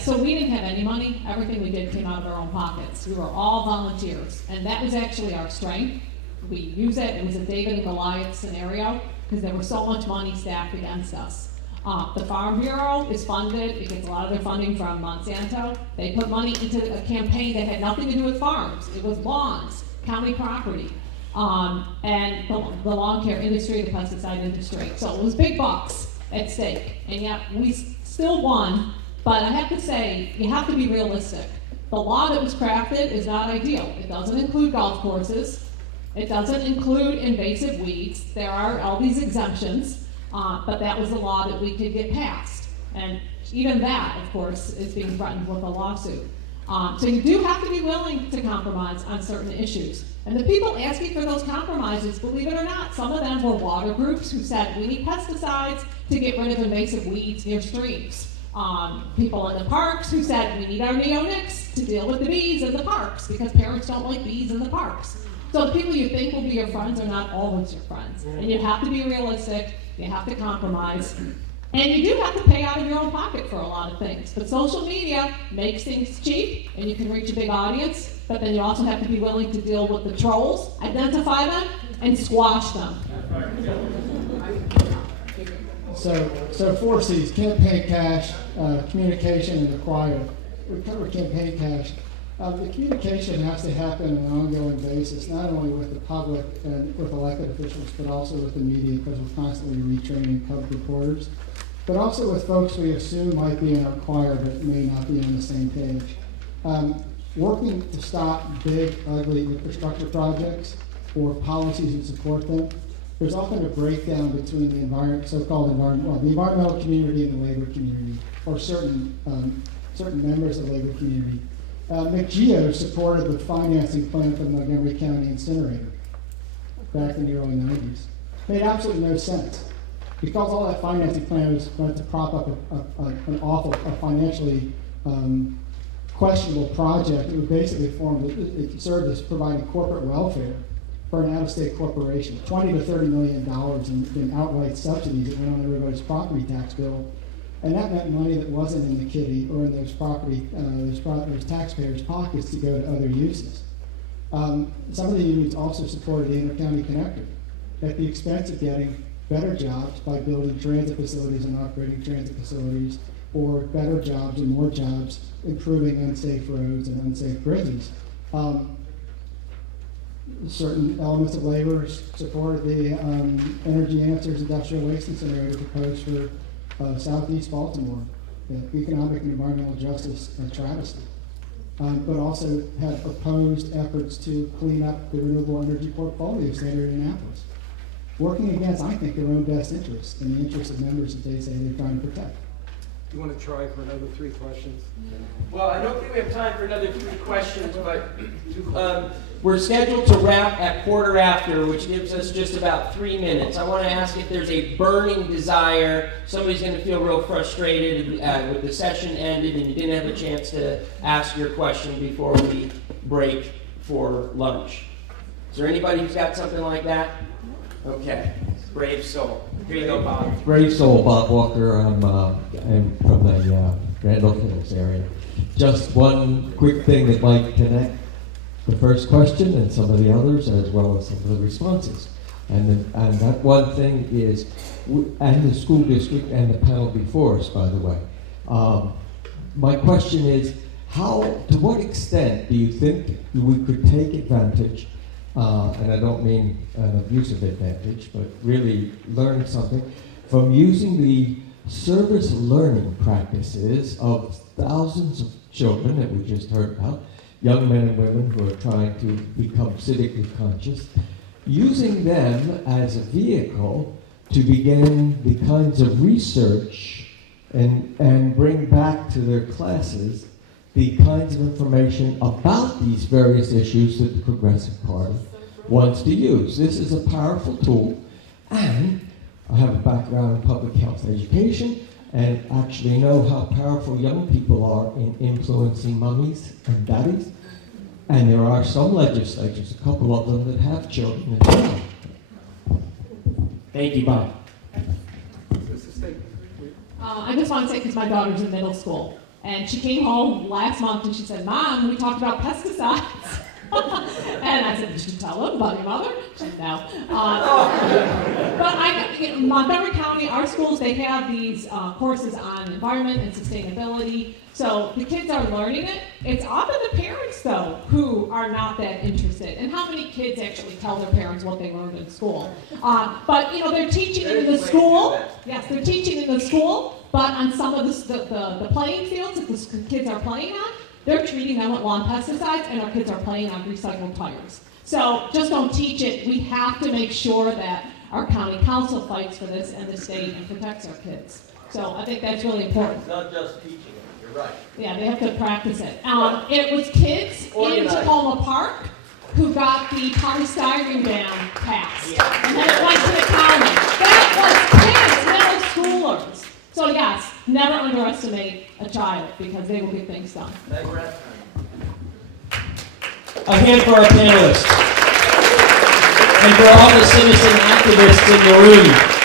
So we didn't have any money. Everything we did came out of our own pockets. We were all volunteers, and that was actually our strength. We used it. It was a David and Goliath scenario, because there was so much money stacked against us. The Farm Bureau is funded. It gets a lot of their funding from Monsanto. They put money into a campaign that had nothing to do with farms. It was lawns, county property, and the lawn care industry, the pesticide industry. So it was big bucks at stake, and yet we still won. But I have to say, you have to be realistic. The law that was crafted is not ideal. It doesn't include golf courses. It doesn't include invasive weeds. There are all these exemptions, but that was the law that we could get passed. And even that, of course, is being threatened with a lawsuit. So you do have to be willing to compromise on certain issues. And the people asking for those compromises, believe it or not, some of them were water groups who said we need pesticides to get rid of invasive weeds near streams. People in the parks who said we need our neonics to deal with the bees in the parks, because parents don't like bees in the parks. So the people you think will be your friends are not always your friends. And you have to be realistic, you have to compromise, and you do have to pay out of your own pocket for a lot of things. But social media makes things cheap, and you can reach a big audience, but then you also have to be willing to deal with the trolls, identify them, and squash them. So 4 C's: campaign cash, communication, and acquire. We covered campaign cash. The communication has to happen on an ongoing basis, not only with the public and with elected officials, but also with the media, because we're constantly retraining public reporters, but also with folks we assume might be in our choir but may not be on the same page. Working to stop big, ugly infrastructure projects or policies that support them. There's often a breakdown between the so-called environmental, the environmental community and the labor community, or certain members of the labor community. McGeo supported the financing plan for the Montgomery County incinerator back in the early 90s. Made absolutely no sense. Because all that financing plan was going to prop up an awful, a financially questionable project, it would basically it served as providing corporate welfare for an out-of-state corporation. $20 to $30 million in outright subsidies that went on everybody's property tax bill. And that meant money that wasn't in the kitty or in those taxpayers' pockets to go to other uses. Some of the unions also supported the Inter-County Connector at the expense of getting better jobs by building transit facilities and upgrading transit facilities, or better jobs and more jobs improving unsafe roads and unsafe bridges. Certain elements of labor supported the Energy Answers industrial waste incinerator proposed for southeast Baltimore, the economic and environmental justice travesty. But also had opposed efforts to clean up the renewable energy portfolio of State of Indianapolis, working against, I think, their own best interests and the interests of members that they say they're trying to protect. You want to try for another 3 questions? Well, I don't think we have time for another 3 questions, but we're scheduled to wrap at 1:15, which gives us just about 3 minutes. I want to ask if there's a burning desire. Somebody's going to feel real frustrated with the session ended and you didn't have a chance to ask your question before we break for lunch. Is there anybody who's got something like that? Okay, brave soul. Here you go, Bob. Brave soul, Bob Walker. I'm from the Randolph Hills area. Just one quick thing that might connect the first question and some of the others, as well as some of the responses. And that one thing is, and the school district and the panel before us, by the way. My question is, to what extent do you think we could take advantage, and I don't mean an abusive advantage, but really learn something from using the service learning practices of thousands of children that we just heard about, young men and women who are trying to become civically conscious, using them as a vehicle to begin the kinds of research and bring back to their classes the kinds of information about these various issues that the Progressive Party wants to use. This is a powerful tool, and I have a background in public health education and actually know how powerful young people are in influencing mummies and daddies. And there are some legislatures, a couple of them, that have children as well. Thank you, Bob. I just want to say, because my daughter's in middle school, and she came home last month and she said, "Mom, we talked about pesticides." And I said, "Did you tell them about your mother?" She said, "No." But Montgomery County, our schools, they have these courses on environment and sustainability. So the kids are learning it. It's often the parents, though, who are not that interested. And how many kids actually tell their parents what they learned in school? But they're teaching in the school. Yes, they're teaching in the school. But on some of the playing fields that the kids are playing on, they're treating them with lawn pesticides, and our kids are playing on recycled tires. So just don't teach it. We have to make sure that our county council fights for this and the state and protects our kids. So I think that's really important. It's not just teaching it, you're right. Yeah, they have to practice it. It was kids in Tacoma Park who got the polystyrene ban passed. Yeah. And then it went to the county. That was kids, middle schoolers. So yes, never underestimate a child because they will get things done. A hand for our panelists and for all the citizen activists in the room.